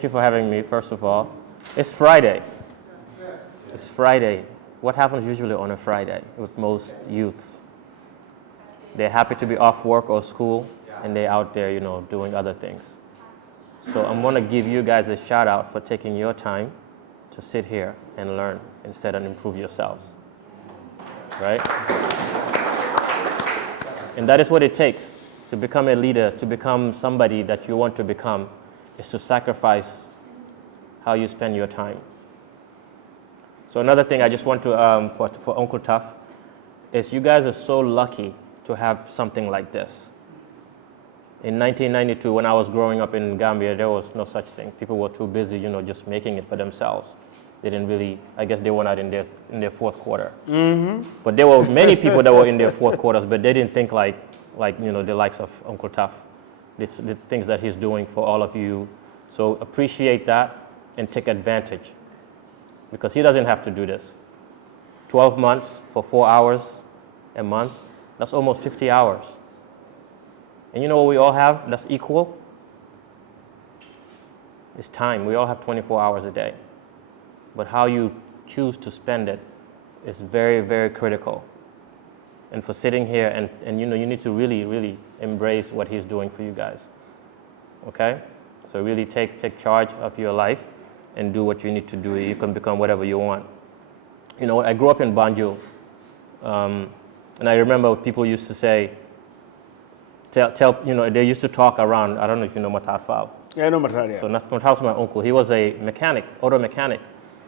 thank you for having me, first of all. It's Friday. It's Friday. What happens usually on a Friday with most youths? They're happy to be off work or school, and they're out there, doing other things. So I'm going to give you guys a shout out for taking your time to sit here and learn instead and improve yourselves, right? And that is what it takes to become a leader, to become somebody that you want to become, is to sacrifice how you spend your time. So another thing I just want to, for Uncle TAF, is you guys are so lucky to have something like this. In 1992, when I was growing up in Gambia, there was no such thing. People were too busy, just making it for themselves. They didn't really, I guess they were not in their fourth quarter. Mm-hmm. But there were many people that were in their fourth quarters, but they didn't think like the likes of Uncle TAF, the things that he's doing for all of you. So appreciate that and take advantage, because he doesn't have to do this. 12 months for 4 hours a month, that's almost 50 hours. And you know what we all have that's equal? It's time. We all have 24 hours a day. But how you choose to spend it is very, very critical. And for sitting here and you need to really, really embrace what he's doing for you guys. Okay? So really take charge of your life and do what you need to do. You can become whatever you want. I grew up in Banjul, and I remember people used to say, they used to talk around. I don't know if you know Matar Fab. Yeah, I know Matar, yeah. So Matar was my uncle. He was a mechanic, auto mechanic.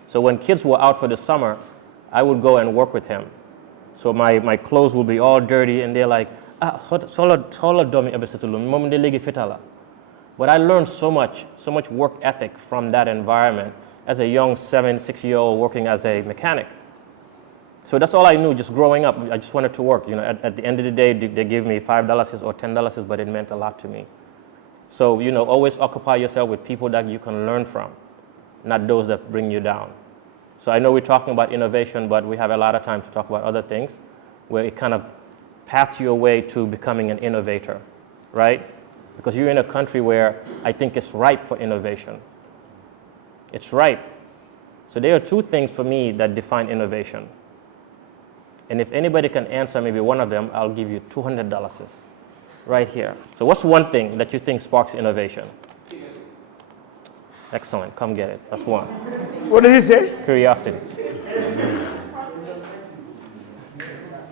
So when kids were out for the summer, I would go and work with him. So my clothes would be all dirty, and they're like, solo domi ebesetulu, mom de legi fitala. But I learned so much work ethic from that environment as a young 6-year-old working as a mechanic. So that's all I knew just growing up. I just wanted to work. At the end of the day, they give me $5 or $10, but it meant a lot to me. So, always occupy yourself with people that you can learn from, not those that bring you down. So I know we're talking about innovation, but we have a lot of time to talk about other things where it kind of paths your way to becoming an innovator, right? Because you're in a country where I think it's ripe for innovation. It's ripe. So there are two things for me that define innovation. And if anybody can answer maybe one of them, I'll give you $200 right here. So what's one thing that you think sparks innovation? Excellent, come get it. That's one. What did he say? Curiosity.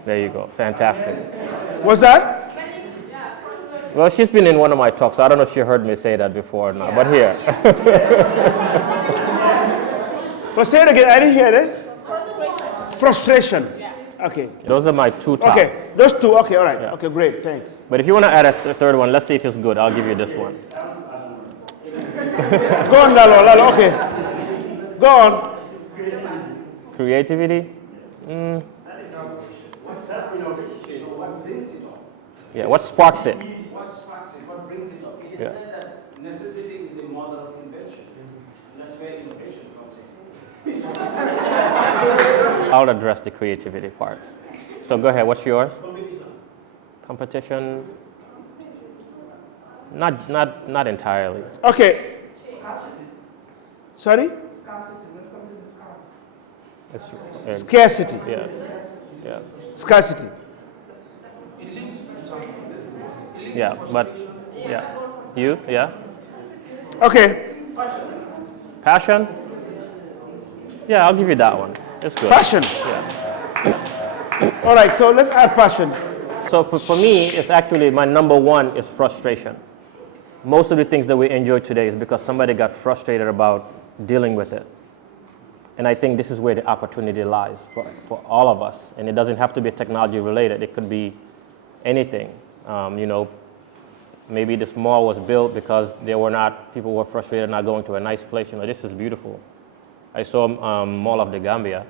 There you go, fantastic. What's that? Well, she's been in one of my talks, so I don't know if she heard me say that before or not, but here. Well, say it again, I didn't hear this. Frustration. Okay. Those are my two top. Okay, those two, okay, all right. Yeah. Okay, great, thanks. But if you want to add a third one, let's see if it's good. I'll give you this one. Go on, Lalo, okay. Go on. Creativity? Yeah, what sparks it? What sparks it? What brings it up? It is said that necessity is the mother of invention. And that's where innovation comes in. I'll address the creativity part. So go ahead, what's yours? Competition? Not entirely. Okay. Sorry? Scarcity. Yeah. Scarcity. Yeah, but yeah. You? Yeah? Okay. Passion? Yeah, I'll give you that one. It's good. Passion. Yeah. All right, so let's add passion. So for me, it's actually my number one is frustration. Most of the things that we enjoy today is because somebody got frustrated about dealing with it. And I think this is where the opportunity lies for all of us. And it doesn't have to be technology related. It could be anything. Maybe this mall was built because people were frustrated not going to a nice place. This is beautiful. I saw Mall of the Gambia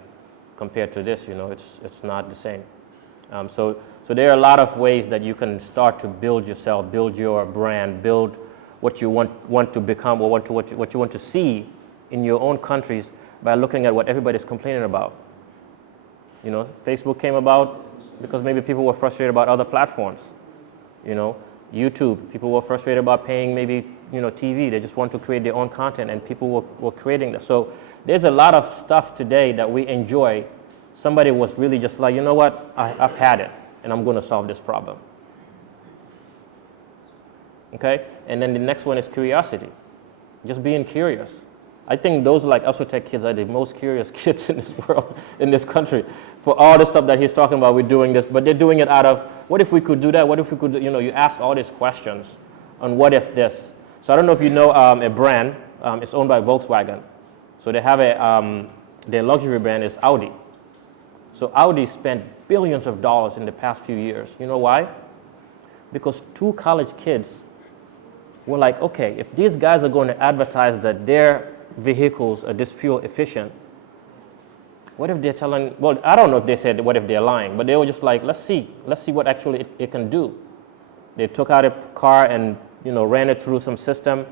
compared to this, it's not the same. So there are a lot of ways that you can start to build yourself, build your brand, build what you want to become or what you want to see in your own countries by looking at what everybody's complaining about. Facebook came about because maybe people were frustrated about other platforms. YouTube. People were frustrated about paying maybe TV. They just want to create their own content, and people were creating that. So there's a lot of stuff today that we enjoy. Somebody was really just like, you know what, I've had it, and I'm going to solve this problem. Okay? And then the next one is curiosity. Just being curious. I think those like Asotech kids are the most curious kids in this world, in this country. For all the stuff that he's talking about, we're doing this, but they're doing it out of, what if we could do that? What if we could, you ask all these questions on what if this. So I don't know if you know a brand, it's owned by Volkswagen. So they have their luxury brand is Audi. So Audi spent billions of dollars in the past few years. You know why? Because 2 college kids were like, okay, if these guys are going to advertise that their vehicles are this fuel efficient, what if they're telling, well, I don't know if they said what if they're lying, but they were just like, let's see what actually it can do. They took out a car and ran it through some system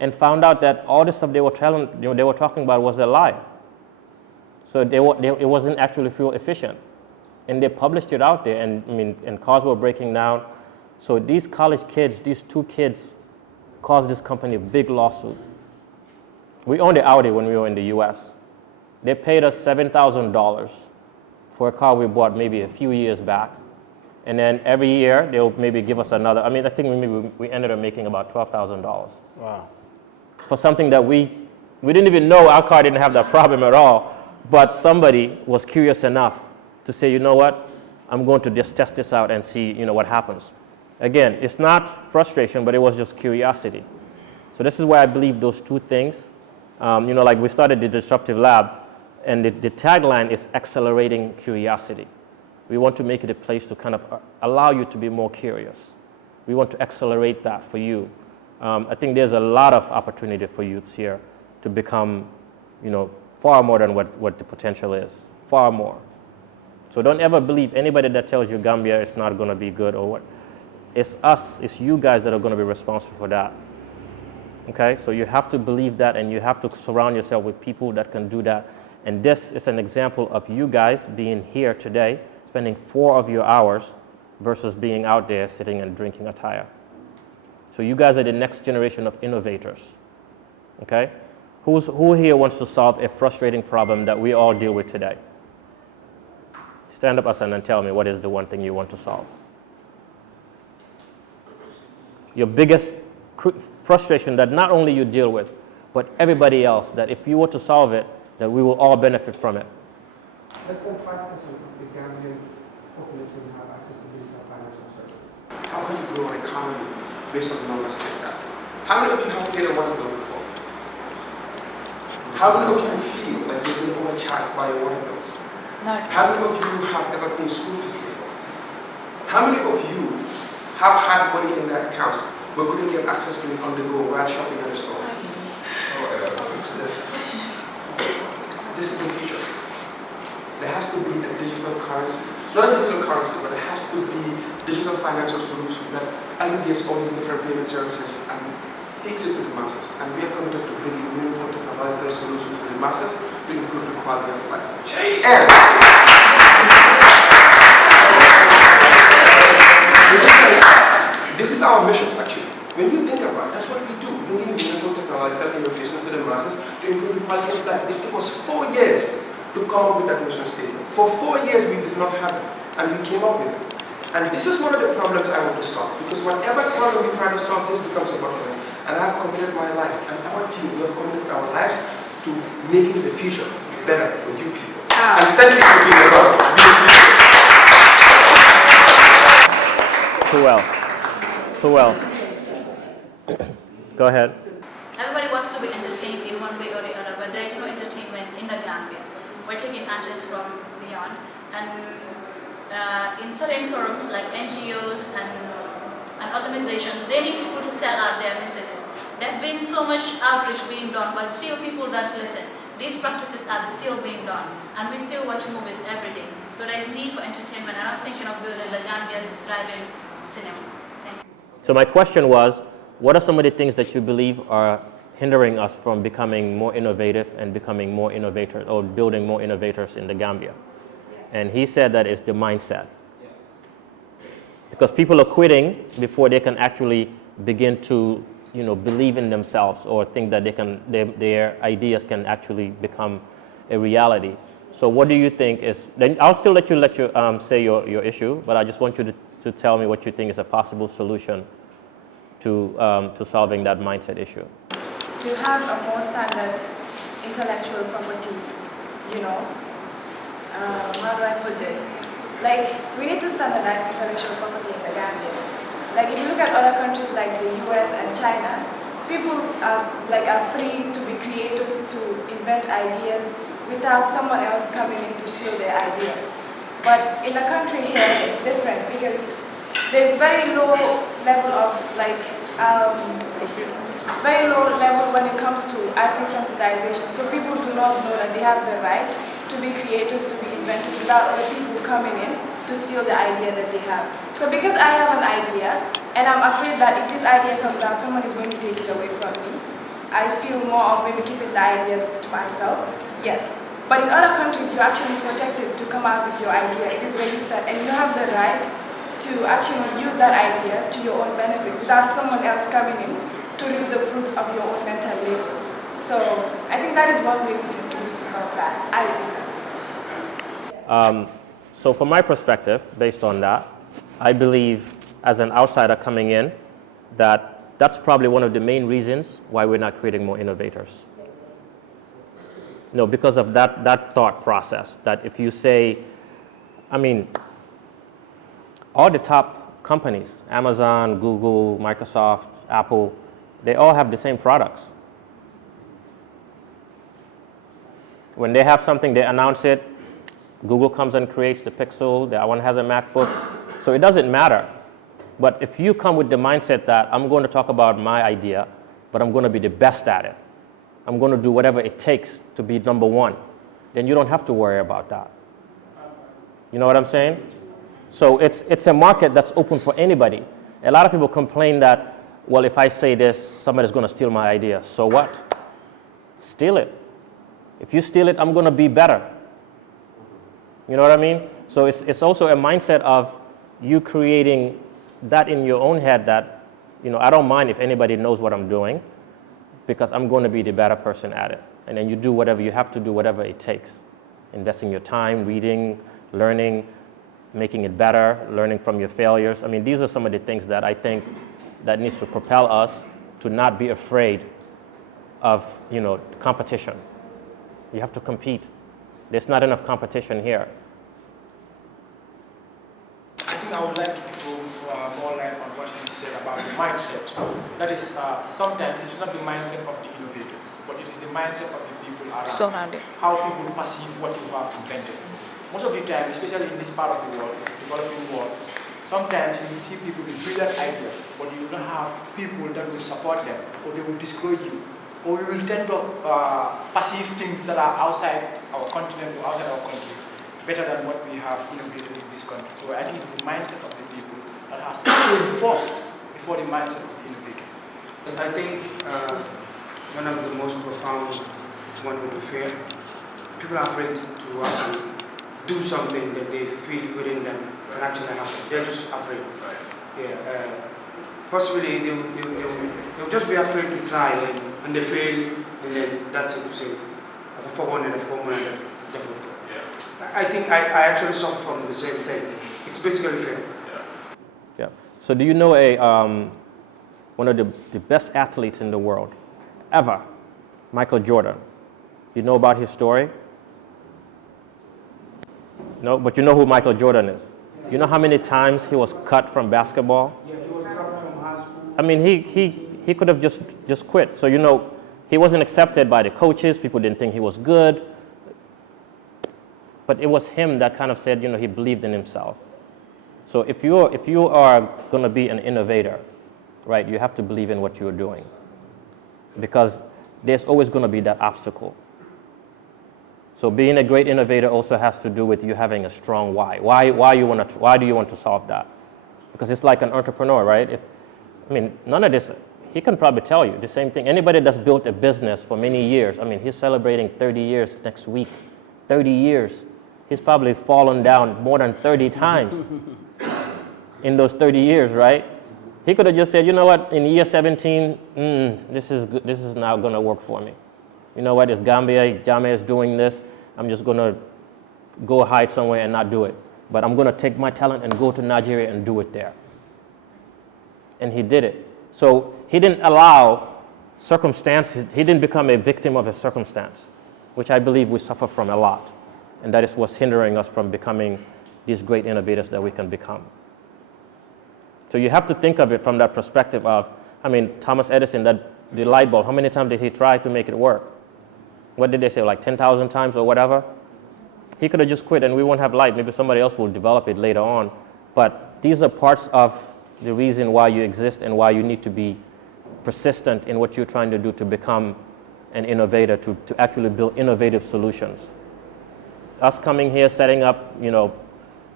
and found out that all the stuff they were talking about was a lie. So it wasn't actually fuel efficient. And they published it out there, and cars were breaking down. So these college kids, these 2 kids, caused this company a big lawsuit. We owned the Audi when we were in the US. They paid us $7,000 for a car we bought maybe a few years back. And then every year, they'll maybe give us another. I think we ended up making about $12,000. Wow. For something that we didn't even know our car didn't have that problem at all. But somebody was curious enough to say, you know what, I'm going to just test this out and see what happens. Again, it's not frustration, but it was just curiosity. So this is why I believe those 2 things. Like we started the Disruptive Lab, and the tagline is accelerating curiosity. We want to make it a place to kind of allow you to be more curious. We want to accelerate that for you. I think there's a lot of opportunity for youths here to become, far more than what the potential is, far more. So don't ever believe anybody that tells you Gambia is not going to be good or what. It's us, it's you guys that are going to be responsible for that. Okay, so you have to believe that, and you have to surround yourself with people that can do that. And this is an example of you guys being here today, spending 4 of your hours versus being out there sitting and drinking a tire. So you guys are the next generation of innovators. Okay, who here wants to solve a frustrating problem that we all deal with today? Stand up, Asan, and tell me what is the one thing you want to solve. Your biggest frustration that not only you deal with, but everybody else, that if you were to solve it, that we will all benefit from it. Less than 5% of the Gambian population have access to digital financial services. How can you grow an economy based on numbers like that? How many of you have paid a water bill before? How many of you feel like you've been overcharged by your water bills? No. How many of you have ever paid school fees before? How many of you have had money in their accounts but couldn't get access to it on the go while shopping at the store? This is the future. There has to be a digital currency. Not a digital currency, but there has to be digital financial solution that aggregates all these different payment services and takes it to the masses. And we are committed to bringing meaningful technological solutions to the masses to improve the quality of life. And this is our mission, actually. When you think about it, that's what we do, bringing meaningful technological innovations to the masses to improve the quality of life. It took us 4 years to come up with that mission statement. For 4 years, we did not have it, and we came up with it. And this is one of the problems I want to solve, because whatever problem we try to solve, this becomes a bottleneck. And I have committed my life, and our team, we have committed our lives to making the future better for you people. And thank you for being around. Who else? Who else? Go ahead. Everybody wants to be entertained in one way or the other, but there is no entertainment in the Gambia. We're taking artists from beyond. And in certain forums like NGOs and organizations, they need people to sell out their messages. There's been so much outreach being done, but still people don't listen. These practices are still being done, and we still watch movies every day. So there is need for entertainment, and I'm thinking of building the Gambia's drive-in cinema. Thank you. So my question was, what are some of the things that you believe are hindering us from becoming more innovative and becoming more innovators, or building more innovators in the Gambia? And he said that it's the mindset. The because people are quitting before they can actually begin to, believe in themselves or think that their ideas can actually become a reality. So what do you think is, then I'll still let you say your issue, but I just want you to tell me what you think is a possible solution to solving that mindset issue. To have a more standard intellectual property, how do I put this? Like, we need to standardize intellectual property in the Gambia. Like, if you look at other countries like the US and China, people are free to be creators, to invent ideas without someone else coming in to steal their idea. But in the country here, it's different because there's very low level of very low level when it comes to IP sensitization. So people do not know that they have the right to be creators, to be inventors without other people coming in to steal the idea that they have. So because I have an idea and I'm afraid that if this idea comes out, someone is going to take it away from me, I feel more of maybe keeping the idea to myself. Yes. But in other countries, you're actually protected to come out with your idea. It is registered and you have the right to actually use that idea to your own benefit without someone else coming in to reap the fruits of your own mental labor. So I think that is one way we can use to solve that. I think. So from my perspective, based on that, I believe as an outsider coming in that that's probably one of the main reasons why we're not creating more innovators. Because of that thought process, that if you say, all the top companies, Amazon, Google, Microsoft, Apple, they all have the same products. When they have something, they announce it. Google comes and creates the Pixel, the one has a MacBook. So it doesn't matter. But if you come with the mindset that I'm going to talk about my idea, but I'm going to be the best at it, I'm going to do whatever it takes to be number one, then you don't have to worry about that. You know what I'm saying? So it's a market that's open for anybody. A lot of people complain that, well, if I say this, somebody's going to steal my idea. So what? Steal it. If you steal it, I'm going to be better. You know what I mean? So it's also a mindset of you creating that in your own head that, I don't mind if anybody knows what I'm doing because I'm going to be the better person at it. And then you do whatever you have to do, whatever it takes. Investing your time, reading, learning, making it better, learning from your failures. These are some of the things that I think that needs to propel us to not be afraid of, competition. You have to compete. There's not enough competition here. I think I would like to throw more light on what he said about the mindset. That is, sometimes it's not the mindset of the innovator, but it is the mindset of the people around. How people perceive what you have invented. Most of the time, especially in this part of the world, the developing world, sometimes you see people with brilliant ideas, but you don't have people that will support them, or they will discourage you, or we will tend to perceive things that are outside our continent or outside our country better than what we have innovated in this country. So I think it is the mindset of the people that has to change first before the mindset of the innovator. I think one of the most profound one would be fear. People are afraid to actually do something that they feel within them can actually happen. They're just afraid. Yeah. Possibly they'll just be afraid to try and they fail and then that's it. So for one and for one and definitely. I think I actually suffer from the same thing. It's basically fear. Yeah. So do you know one of the best athletes in the world ever, Michael Jordan? You know about his story? No, but you know who Michael Jordan is. You know how many times he was cut from basketball? Yeah, he was dropped from high school. He could have just quit. So he wasn't accepted by the coaches. People didn't think he was good. But it was him that kind of said, he believed in himself. So if you are going to be an innovator, right, you have to believe in what you're doing, because there's always going to be that obstacle. So being a great innovator also has to do with you having a strong why. Why do you want to solve that? Because it's like an entrepreneur, right? None of this, he can probably tell you the same thing. Anybody that's built a business for many years, he's celebrating 30 years next week, 30 years. He's probably fallen down more than 30 times. in those 30 years, right? He could have just said, you know what, in year 17, this is not going to work for me. You know what, it's Gambia, Jammeh is doing this, I'm just going to go hide somewhere and not do it. But I'm going to take my talent and go to Nigeria and do it there. And he did it. So he didn't allow circumstances, he didn't become a victim of a circumstance, which I believe we suffer from a lot. And that is what's hindering us from becoming these great innovators that we can become. So you have to think of it from that perspective of, I mean, Thomas Edison, the light bulb, how many times did he try to make it work? What did they say, like 10,000 times or whatever? He could have just quit and we won't have light. Maybe somebody else will develop it later on. But these are parts of the reason why you exist and why you need to be persistent in what you're trying to do to become an innovator, to actually build innovative solutions. Us coming here, setting up, you know,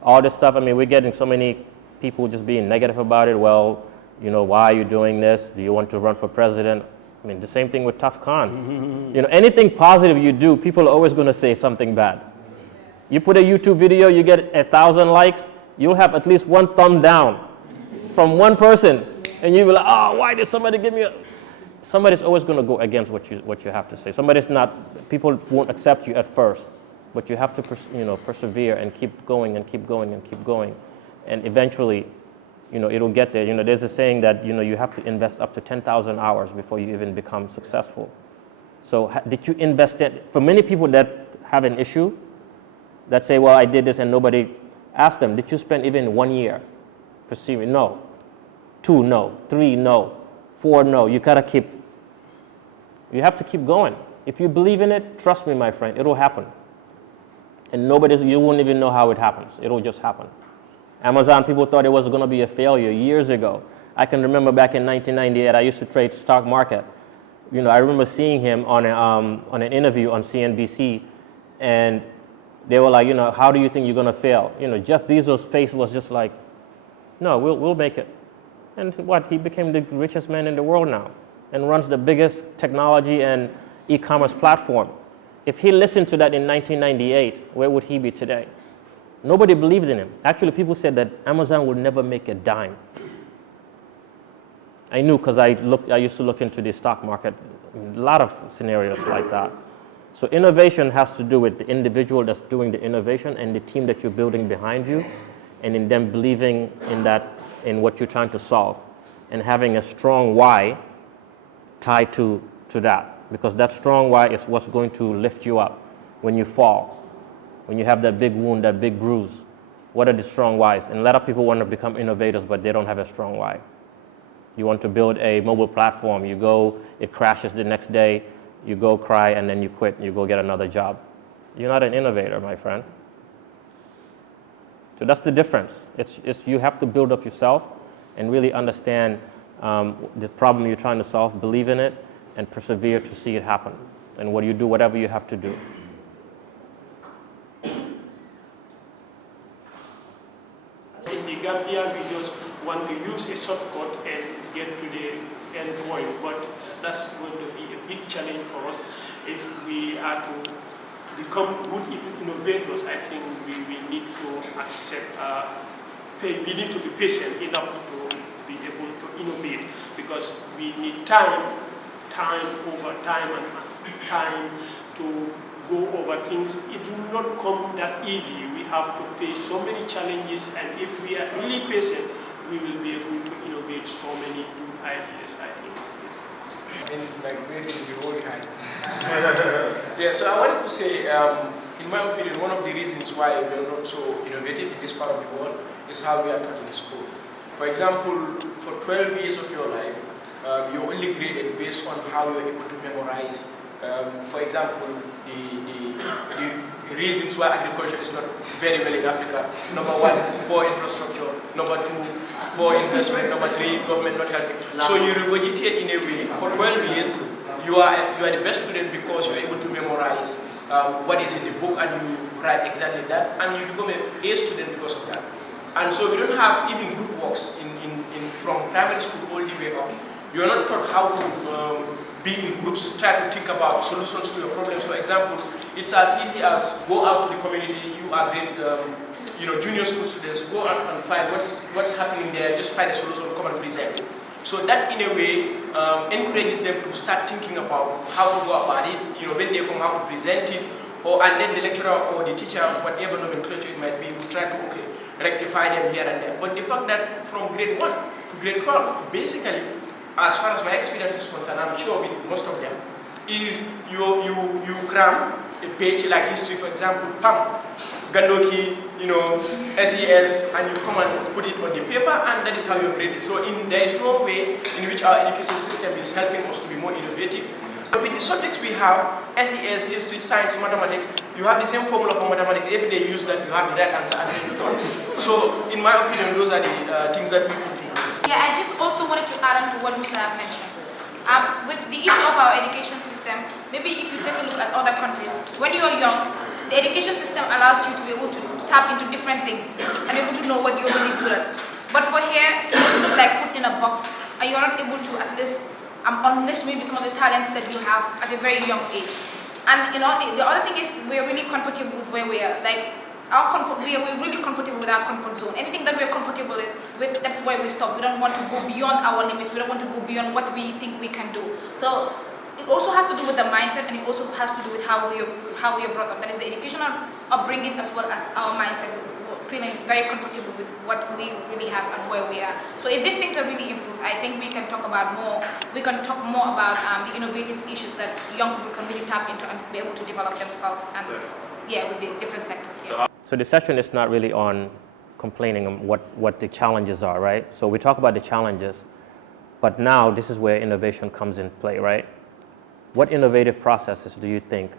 all this stuff, I mean, we're getting so many people just being negative about it. Well, you know, why are you doing this? Do you want to run for president? I mean, the same thing with TAF Khan. You know, anything positive you do, people are always going to say something bad. You put a YouTube video, you get 1,000 likes, you'll have at least one thumb down from one person. And you'll be like, oh, why did somebody give me a... Somebody's always going to go against what you have to say. Somebody's not, people won't accept you at first, but you have to persevere and keep going and keep going and keep going. And eventually, you know, it'll get there. You know, there's a saying that, you know, you have to invest up to 10,000 hours before you even become successful. So did you invest it? For many people that have an issue, that say, well, I did this and nobody asked them, did you spend even 1 year pursuing? No. 2, no. 3, no. 4, no. You have to keep going. If you believe in it, trust me, my friend, it'll happen. And you won't even know how it happens. It'll just happen. Amazon, people thought it was going to be a failure years ago. I can remember back in 1998, I used to trade stock market. You know, I remember seeing him on an interview on CNBC, and they were like, you know, how do you think you're going to fail? You know, Jeff Bezos' face was just like, no, we'll make it. And what? He became the richest man in the world now and runs the biggest technology and e-commerce platform. If he listened to that in 1998, where would he be today? Nobody believed in him. Actually, people said that Amazon would never make a dime. I knew because I used to look into the stock market, a lot of scenarios like that. So innovation has to do with the individual that's doing the innovation and the team that you're building behind you, and in them believing in what you're trying to solve, and having a strong why tied to that, because that strong why is what's going to lift you up when you fall, when you have that big wound, that big bruise. What are the strong whys? And a lot of people want to become innovators, but they don't have a strong why. You want to build a mobile platform, you go, it crashes the next day, you go cry, and then you quit, you go get another job. You're not an innovator, my friend. So that's the difference. It's you have to build up yourself and really understand the problem you're trying to solve, believe in it, and persevere to see it happen. And what you do, whatever you have to do. In the Gambia, we just want to use a shortcut and get to the end point, but that's going to be a big challenge for us if we are to become good innovators. I think we need to accept, we need to be patient enough to be able to innovate, because we need time over time to go over things. It will not come that easy. We have to face so many challenges, and if we are really patient, we will be able to innovate so many good ideas, I think. And like maybe the whole time. Yeah, so I wanted to say, in my opinion, one of the reasons why we are not so innovative in this part of the world is how we are taught in school. For example, for 12 years of your life, you're only graded based on how you're able to memorize. For example, the reasons why agriculture is not very well in Africa. Number 1, poor infrastructure. Number 2, poor investment. Number 3, government not helping. So you regurgitate in a way. For 12 years, you are the best student because you're able to memorize what is in the book, and you write exactly that, and you become an A student because of that. And so we don't have even group works from primary school all the way up. You are not taught how to be in groups, try to think about solutions to your problems. For example, it's as easy as go out to the community, you are grade junior school students, go and find what's happening there, just find a solution, come and present it. So that in a way encourages them to start thinking about how to go about it, when they come, how to present it, and then the lecturer or the teacher, whatever nomenclature it might be, will try to rectify them here and there. But the fact that from grade 1 to grade 12, basically, as far as my experience is concerned, I'm sure with most of them, is you cram a page like history, for example, PAM, Gandoki, SES, and you come and put it on the paper, and that is how you grade it. So there is no way in which our education system is helping us to be more innovative. But with the subjects we have, SES, history, science, mathematics, you have the same formula for mathematics. Every day you use that, you have the right answer and then you don't. So in my opinion, those are the things that we could do. Yeah, I just also wanted to add on to what Musa have mentioned. With the issue of our education system, maybe if you take a look at other countries, when you are young, the education system allows you to be able to tap into different things and be able to know what you're really good at. But for here, you're sort of like put in a box and you're not able to at least unleash maybe some of the talents that you have at a very young age. And the other thing is we're really comfortable with where we are. Like we're really comfortable with our comfort zone. Anything that we're comfortable with, that's why we stop. We don't want to go beyond our limits. We don't want to go beyond what we think we can do. So it also has to do with the mindset, and it also has to do with how we are brought up. That is the educational upbringing as well as our mindset. Feeling very comfortable with what we really have and where we are. So if these things are really improved, I think we can talk about more. We can talk more about the innovative issues that young people can really tap into and be able to develop themselves and with the different sectors. Yeah. So the session is not really on complaining on what the challenges are, right? So we talk about the challenges, but now this is where innovation comes in play, right? What innovative processes do you think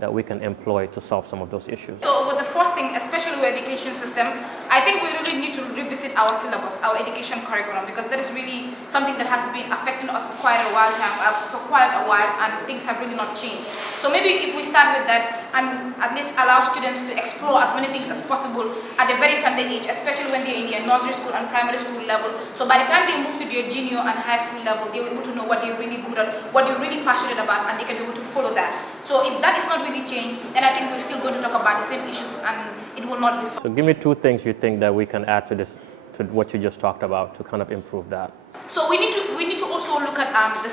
that we can employ to solve some of those issues? So with the first thing, especially with education system, I think we really need to revisit our syllabus, our education curriculum, because that is really something that has been affecting us for quite a while and things have really not changed. So maybe if we start with that and at least allow students to explore as many things as possible at a very tender age, especially when they're in their nursery school and primary school level. So by the time they move to their junior and high school level, they're able to know what they're really good at, what they're really passionate about, and they can be able to follow that. So if that is not really changed, then I think we're still going to talk about the same issues and it will not be solved. So give me 2 things you think that we can add to this, to what you just talked about, to kind of improve that. So we need to also look at the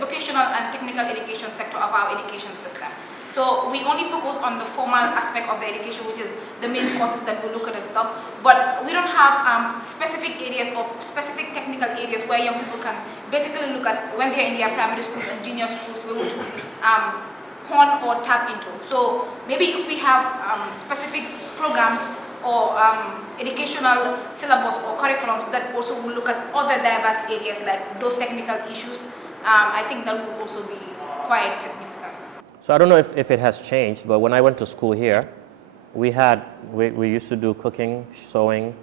vocational and technical education sector of our education system. So we only focus on the formal aspect of the education, which is the main courses that we look at and stuff, but we don't have specific areas or specific technical areas where young people can basically look at when they're in their primary schools and junior schools, we want to hone or tap into. So maybe if we have specific programs or educational syllabus or curriculums that also will look at other diverse areas like those technical issues, I think that will also be quite significant. So I don't know if it has changed, but when I went to school here, we used to do cooking, sewing,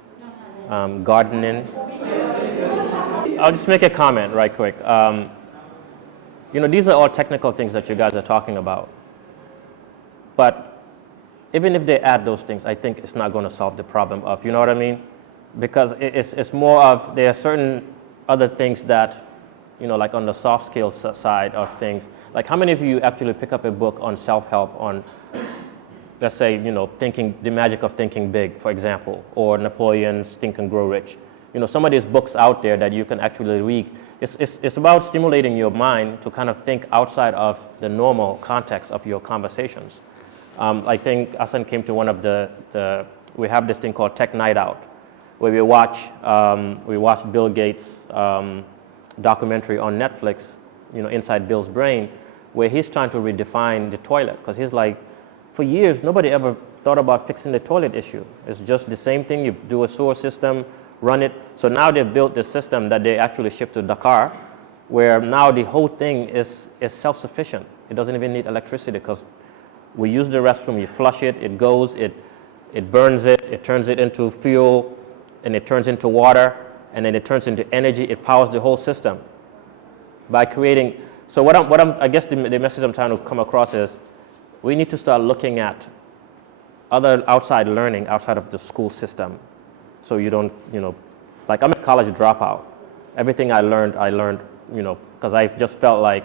gardening. I'll just make a comment right quick. These are all technical things that you guys are talking about. But even if they add those things, I think it's not going to solve the problem of, you know what I mean? Because it's more of, there are certain other things that, like on the soft skills side of things. Like how many of you actually pick up a book on self-help on, let's say, thinking, the magic of thinking big, for example, or Napoleon's Think and Grow Rich. Some of these books out there that you can actually read. It's about stimulating your mind to kind of think outside of the normal context of your conversations. I think Asan came to one of we have this thing called Tech Night Out, where we watch Bill Gates' documentary on Netflix, Inside Bill's Brain, where he's trying to redefine the toilet, because he's like, for years, nobody ever thought about fixing the toilet issue. It's just the same thing, you do a sewer system, run it. So now they've built this system that they actually ship to Dakar, where now the whole thing is self-sufficient. It doesn't even need electricity, because we use the restroom, you flush it, it goes, it burns it turns it into fuel, and it turns into water, and then it turns into energy, it powers the whole system. By creating, so I guess the message I'm trying to come across is, we need to start looking at other outside learning outside of the school system. So you don't, like I'm a college dropout. Everything I learned, because I just felt like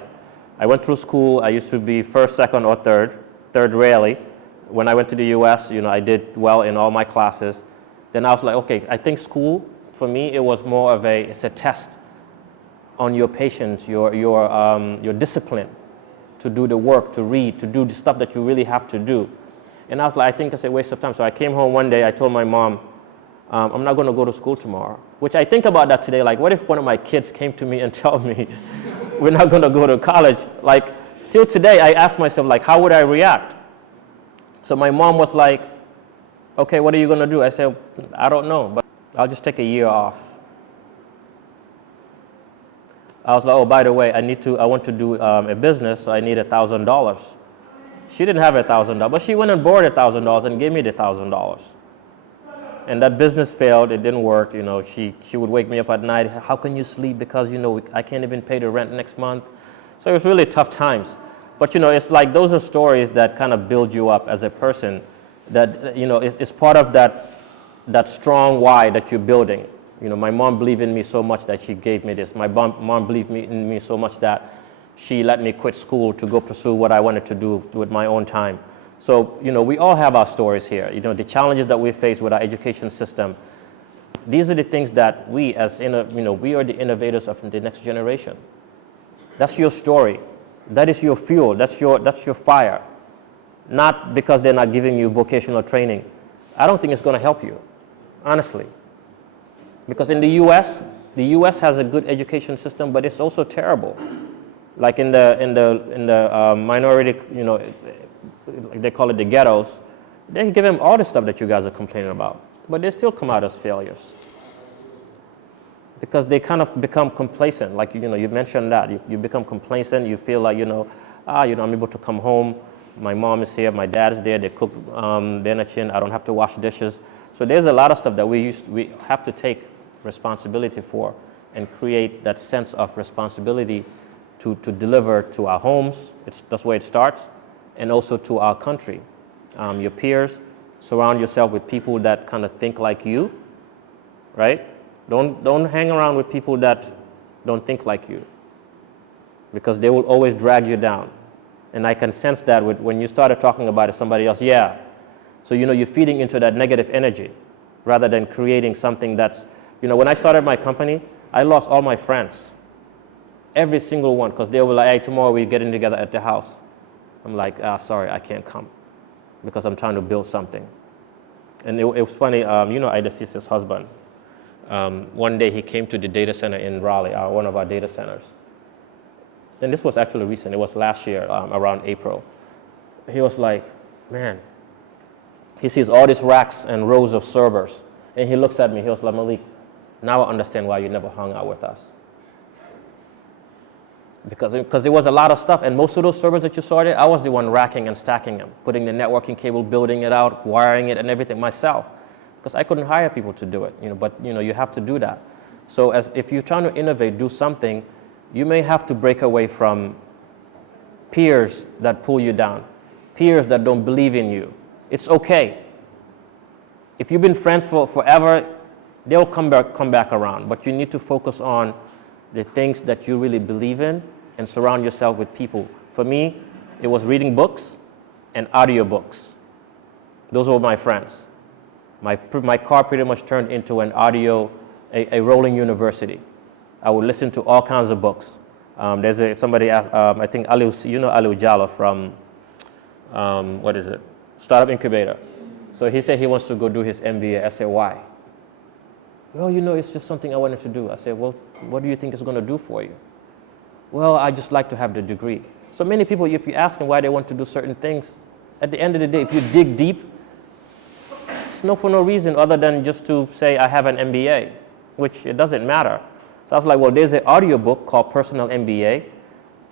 I went through school, I used to be first, second, or third rarely, When I went to the US, I did well in all my classes. Then I was like, okay, I think school, for me, it was more of it's a test on your patience, your discipline to do the work, to read, to do the stuff that you really have to do. And I was like, I think it's a waste of time. So I came home one day, I told my mom, I'm not going to go to school tomorrow. Which I think about that today, like what if one of my kids came to me and told me, we're not going to go to college? Like, till today, I ask myself, like, how would I react? So my mom was like, okay, what are you going to do? I said, I don't know, but I'll just take a year off. I was like, oh, by the way, I want to do a business, so I need $1,000. She didn't have $1,000, but she went and borrowed $1,000 and gave me the $1,000. And that business failed, it didn't work, she would wake me up at night, how can you sleep, because I can't even pay the rent next month. So it was really tough times. But it's like those are stories that kind of build you up as a person, that it's part of that strong why that you're building. My mom believed in me so much that she gave me this. My mom believed in me so much that she let me quit school to go pursue what I wanted to do with my own time. So, we all have our stories here. The challenges that we face with our education system, these are the things that we as, we are the innovators of the next generation. That's your story. That is your fuel. That's your fire. Not because they're not giving you vocational training. I don't think it's going to help you, honestly. Because in the U.S. has a good education system, but it's also terrible. Like in the minority, they call it the ghettos, they give them all the stuff that you guys are complaining about, but they still come out as failures. Because they kind of become complacent, like you mentioned that, you become complacent, you feel like, I'm able to come home, my mom is here, my dad is there, they cook benachin, I don't have to wash dishes. So there's a lot of stuff that we have to take responsibility for and create that sense of responsibility to deliver to our homes. That's where it starts, and also to our country. Your peers, surround yourself with people that kind of think like you, right? Don't hang around with people that don't think like you, because they will always drag you down. And I can sense that when you started talking about it, somebody else, yeah. So you're feeding into that negative energy rather than creating something that's, when I started my company, I lost all my friends. Every single one, because they were like, hey, tomorrow we're getting together at the house. I'm like, sorry, I can't come because I'm trying to build something. And it was funny, Ida Sis's husband. One day he came to the data center in Raleigh, one of our data centers. And this was actually recent, it was last year, around April. He was like, man, he sees all these racks and rows of servers. And he looks at me, he was like, Malik, now I understand why you never hung out with us. Because there was a lot of stuff, and most of those servers that you saw there, I was the one racking and stacking them, putting the networking cable, building it out, wiring it and everything myself. Because I couldn't hire people to do it, but you have to do that. So if you're trying to innovate, do something, you may have to break away from peers that pull you down, peers that don't believe in you. It's okay. If you've been friends for forever, they'll come back around, but you need to focus on the things that you really believe in and surround yourself with people. For me, it was reading books and audiobooks. Those were my friends. My car pretty much turned into an a rolling university. I would listen to all kinds of books. There's somebody asked, I think Aliu Jallo from, Startup Incubator. So he said he wants to go do his MBA. I said, why? Well, it's just something I wanted to do. I said, well, what do you think it's going to do for you? Well, I just like to have the degree. So many people, if you ask them why they want to do certain things, at the end of the day, if you dig deep, it's for no reason other than just to say, I have an MBA, which it doesn't matter. So I was like, well, there's an audio book called Personal MBA.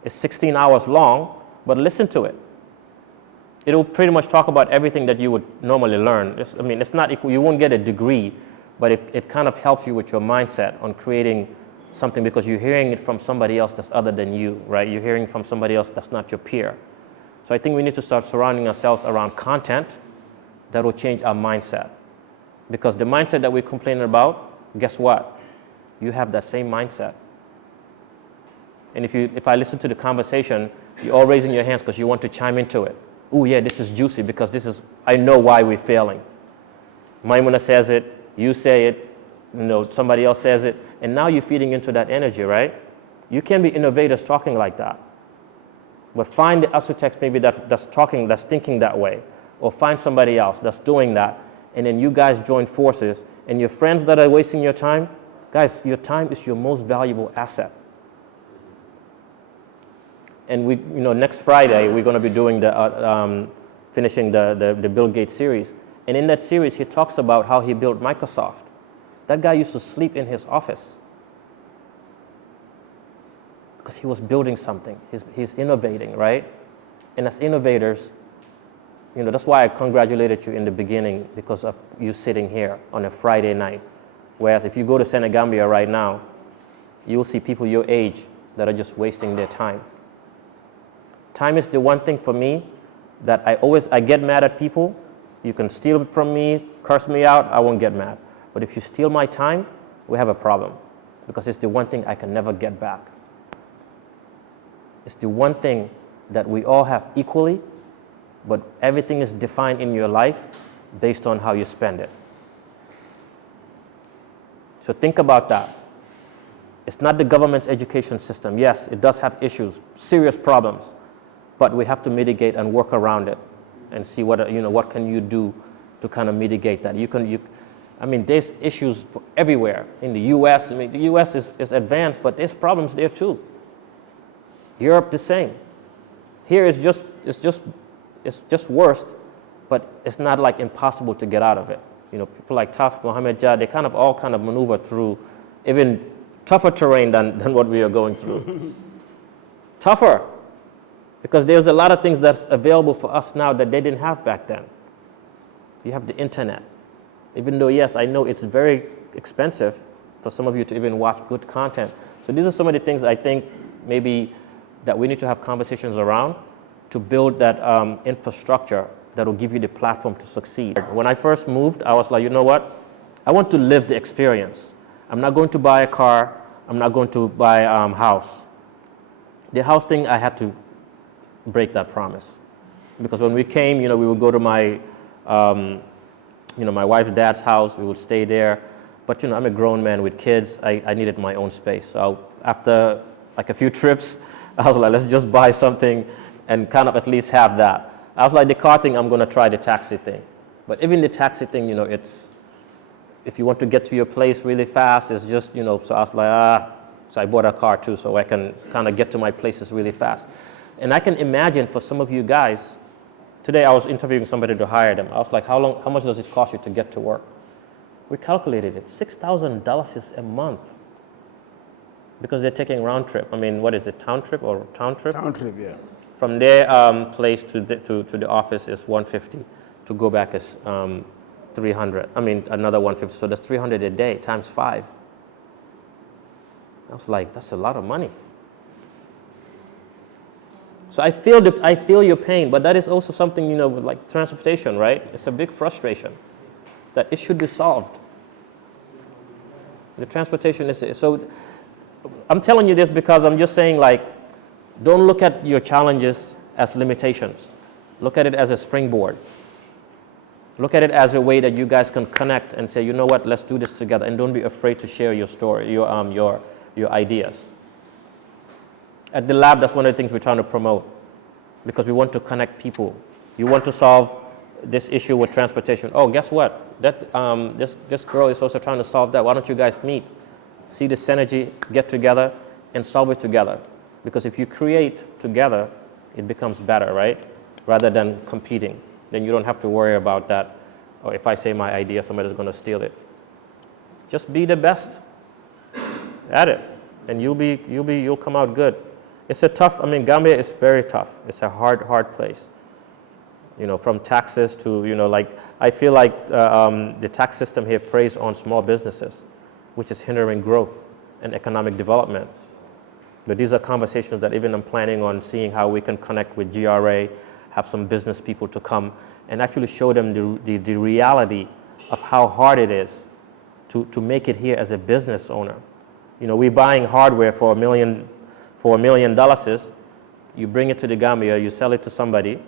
It's 16 hours long, but listen to it. It'll pretty much talk about everything that you would normally learn. It's not equal, you won't get a degree, but it kind of helps you with your mindset on creating something, because you're hearing it from somebody else that's other than you, right? You're hearing from somebody else that's not your peer. So I think we need to start surrounding ourselves around content that will change our mindset. Because the mindset that we're complaining about, guess what? You have that same mindset. And if I listen to the conversation, you're all raising your hands because you want to chime into it. oh yeah, this is juicy because I know why we're failing. Maimuna says it, you say it, somebody else says it, and now you're feeding into that energy, right? You can be innovators talking like that. But find the architect maybe that's thinking that way, or find somebody else that's doing that, and then you guys join forces, and your friends that are wasting your time, guys, your time is your most valuable asset. And next Friday, we're going to be doing finishing the Bill Gates series. And in that series, he talks about how he built Microsoft. That guy used to sleep in his office because he was building something. He's innovating, right? And as innovators, that's why I congratulated you in the beginning, because of you sitting here on a Friday night. Whereas if you go to Senegambia right now, you'll see people your age that are just wasting their time. Time is the one thing for me that I get mad at people. You can steal it from me, curse me out, I won't get mad. But if you steal my time, we have a problem, because it's the one thing I can never get back. It's the one thing that we all have equally, but everything is defined in your life based on how you spend it. So think about that. It's not the government's education system. Yes, it does have issues, serious problems, but we have to mitigate and work around it and see what can you do to kind of mitigate that. There's issues everywhere in the U.S. The U.S. is advanced, but there's problems there too. Europe the same. Here it's just worse, but it's not like impossible to get out of it. People like TAF, Mohammed Jah, they all maneuver through even tougher terrain than what we are going through. Tougher, because there's a lot of things that's available for us now that they didn't have back then. You have the internet. Even though, yes, I know it's very expensive for some of you to even watch good content. So these are some of the things I think maybe that we need to have conversations around to build that infrastructure that will give you the platform to succeed. When I first moved, I was like, you know what? I want to live the experience. I'm not going to buy a car. I'm not going to buy a house. The house thing, I had to break that promise. Because when we came, we would go to my my wife's dad's house. We would stay there. But, I'm a grown man with kids. I needed my own space. So after like a few trips, I was like, let's just buy something and kind of at least have that. I was like, the car thing, I'm going to try the taxi thing. But even the taxi thing, it's, if you want to get to your place really fast, it's just, so I was like, so I bought a car too, so I can kind of get to my places really fast. And I can imagine for some of you guys, today I was interviewing somebody to hire them. I was like, how much does it cost you to get to work? We calculated it, $6,000 a month. Because they're taking round trip. What is it, town trip or town trip? Town trip, yeah. From their place to the office is $150. To go back is $300. Another $150. So that's $300 a day times 5. I was like, that's a lot of money. So I feel your pain, but that is also something, like transportation, right? It's a big frustration that it should be solved. The transportation is so. I'm telling you this because I'm just saying, like, don't look at your challenges as limitations. Look at it as a springboard. Look at it as a way that you guys can connect and say, you know what, let's do this together. And don't be afraid to share your story, your ideas. At the lab, that's one of the things we're trying to promote, because we want to connect people. You want to solve this issue with transportation. Oh, guess what? This girl is also trying to solve that. Why don't you guys meet? See the synergy, get together, and solve it together. Because if you create together, it becomes better, right? Rather than competing. Then you don't have to worry about that. Or if I say my idea, somebody's going to steal it. Just be the best at it, and you'll come out good. It's a tough. Gambia is very tough. It's a hard place. From taxes to I feel like the tax system here preys on small businesses, which is hindering growth and economic development. But these are conversations that even I'm planning on seeing how we can connect with GRA, have some business people to come and actually show them the reality of how hard it is to make it here as a business owner. We're buying hardware for $1 million. You bring it to the Gambia, you sell it to somebody,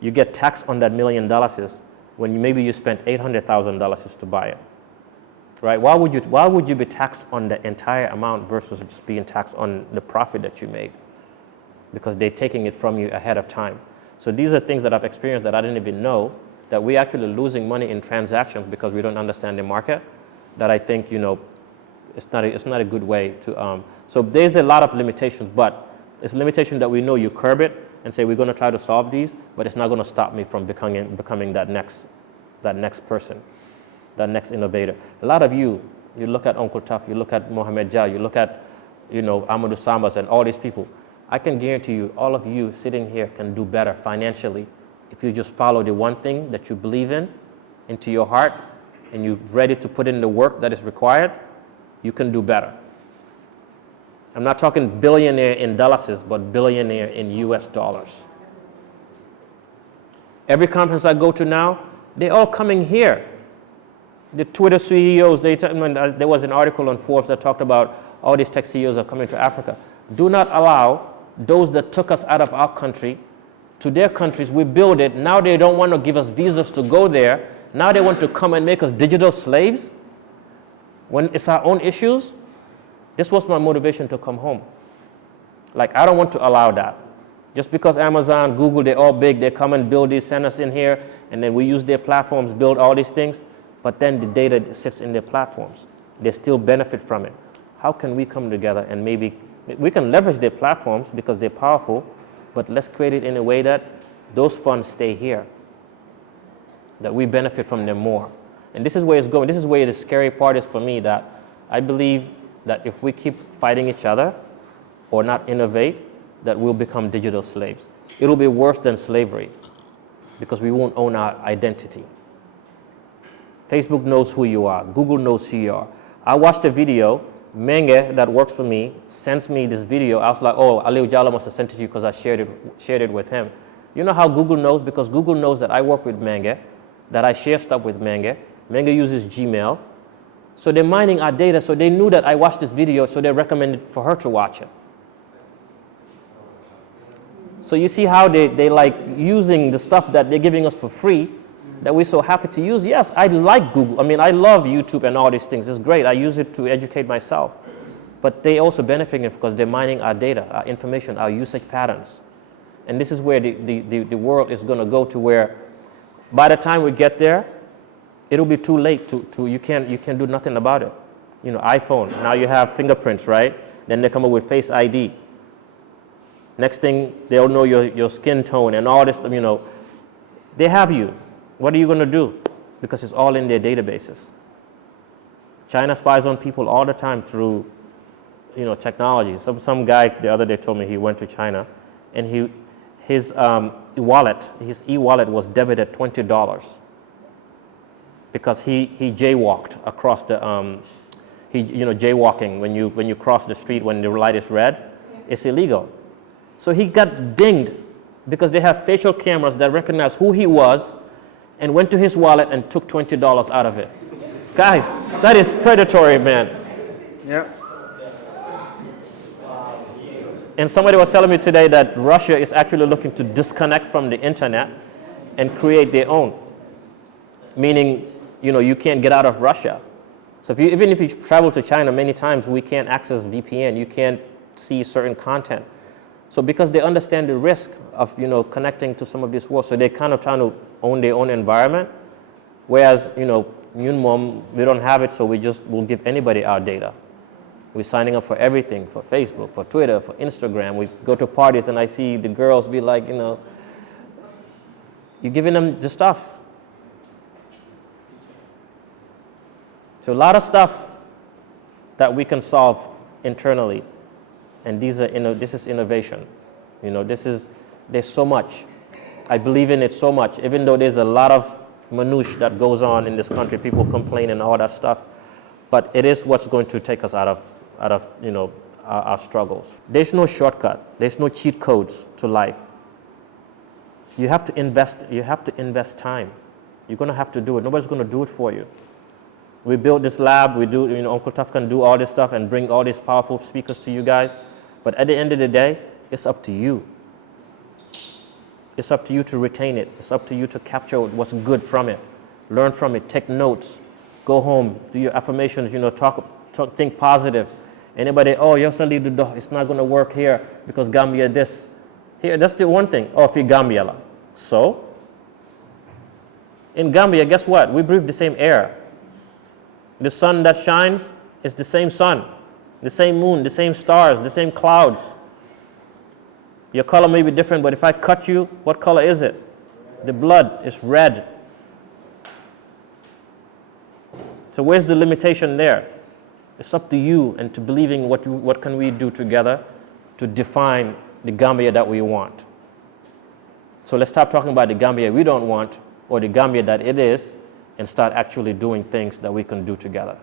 you get taxed on that $1 million when maybe you spent $800,000 to buy it, right? Why would you be taxed on the entire amount versus just being taxed on the profit that you made? Because they're taking it from you ahead of time. So these are things that I've experienced that I didn't even know, that we're actually losing money in transactions because we don't understand the market, that I think, it's not a good way to, so there's a lot of limitations, but it's a limitation that we know you curb it and say we're going to try to solve these, but it's not going to stop me from becoming that next person, that next innovator. A lot of you look at Uncle Taf, you look at Mohamed Jah, you look at, Amadou Sambas and all these people. I can guarantee you, all of you sitting here can do better financially if you just follow the one thing that you believe in into your heart and you're ready to put in the work that is required. You can do better. I'm not talking billionaire in dollars, but billionaire in US dollars. Every conference I go to now, they're all coming here. The Twitter CEOs, there was an article on Forbes that talked about all these tech CEOs are coming to Africa. Do not allow those that took us out of our country to their countries. We build it. Now they don't want to give us visas to go there. Now they want to come and make us digital slaves when it's our own issues. This was my motivation to come home. Like, I don't want to allow that. Just because Amazon, Google, they're all big, they come and build these, send us in here, and then we use their platforms, build all these things, but then the data sits in their platforms. They still benefit from it. How can we come together and maybe, we can leverage their platforms because they're powerful, but let's create it in a way that those funds stay here, that we benefit from them more. And this is where it's going. This is where the scary part is for me, that I believe that if we keep fighting each other or not innovate, that we'll become digital slaves. It'll be worse than slavery because we won't own our identity. Facebook knows who you are. Google knows who you are. I watched a video. Menge, that works for me, sends me this video. I was like, oh, Aliou Jallow must have sent it to you because I shared it with him. You know how Google knows? Because Google knows that I work with Menge, that I share stuff with Menge. Menge uses Gmail. So they're mining our data, so they knew that I watched this video, so they recommended for her to watch it. So you see how they like using the stuff that they're giving us for free, that we're so happy to use. Yes, I like Google. I mean, I love YouTube and all these things. It's great. I use it to educate myself. But they also benefiting because they're mining our data, our information, our usage patterns. And this is where the world is going to go to, where by the time we get there, it'll be too late to you can't do nothing about it. iPhone, now you have fingerprints, right? Then they come up with Face ID. Next thing, they'll know your skin tone and all this, they have you. What are you going to do? Because it's all in their databases. China spies on people all the time through, technology. Some guy the other day told me he went to China, and his e-wallet was debited $20 because he jaywalked across the jaywalking when you cross the street when the light is red, it's illegal. So he got dinged because they have facial cameras that recognize who he was and went to his wallet and took $20 out of it. Guys, that is predatory, man. Yeah. And somebody was telling me today that Russia is actually looking to disconnect from the internet and create their own. Meaning, you can't get out of Russia. So even if you travel to China many times, we can't access VPN. You can't see certain content. So because they understand the risk of, connecting to some of this war, so they're kind of trying to own their own environment. Whereas, Mom, we don't have it, so we'll give anybody our data. We're signing up for everything, for Facebook, for Twitter, for Instagram. We go to parties and I see the girls be like, you're giving them the stuff. So a lot of stuff that we can solve internally, and this is innovation. There's so much. I believe in it so much, even though there's a lot of minutiae that goes on in this country, people complain and all that stuff, but it is what's going to take us out of our struggles. There's no shortcut. There's no cheat codes to life. You have to invest time. You're going to have to do it. Nobody's going to do it for you. We built this lab. We do, Uncle Taf can do all this stuff and bring all these powerful speakers to you guys. But at the end of the day, it's up to you. It's up to you to retain it. It's up to you to capture what's good from it. Learn from it, take notes, go home, do your affirmations, talk, think positive. Anybody, oh, you have to leave the door, it's not going to work here because Gambia this. Here, that's the one thing. Oh, fi Gambia la. So, in Gambia, guess what? We breathe the same air. The sun that shines is the same sun, the same moon, the same stars, the same clouds. Your color may be different, but if I cut you, what color is it? The blood is red. So where's the limitation there? It's up to you and to believing what can we do together to define the Gambia that we want. So let's stop talking about the Gambia we don't want or the Gambia that it is and start actually doing things that we can do together.